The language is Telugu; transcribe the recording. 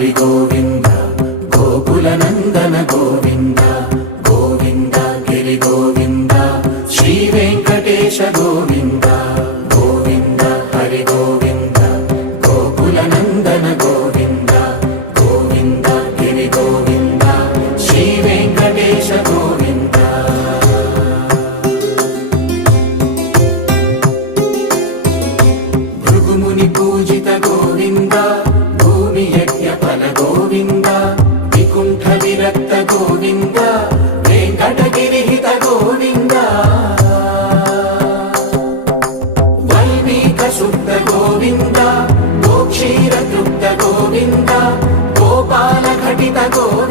హరి గోవింద గోకుల నందన గోవింద గోవింద గిరి గోవింద శ్రీ వెంకటేశ గోవింద గోవింద హరి గోవింద గోకుల నందన గోవింద గోవింద గిరి గోవింద శ్రీ వెంకటేశ గోవింద భృగుముని పూజిత గోవింద భూమి యజ్ఞ ఫల గోవింద వికుంఠ విరక్త గోవింద వెంకటగిరిహిత గోవింద వైదిక శుద్ధ గోవింద గోక్షీర తృప్త గోవింద గోపాల ఘటిత గోవింద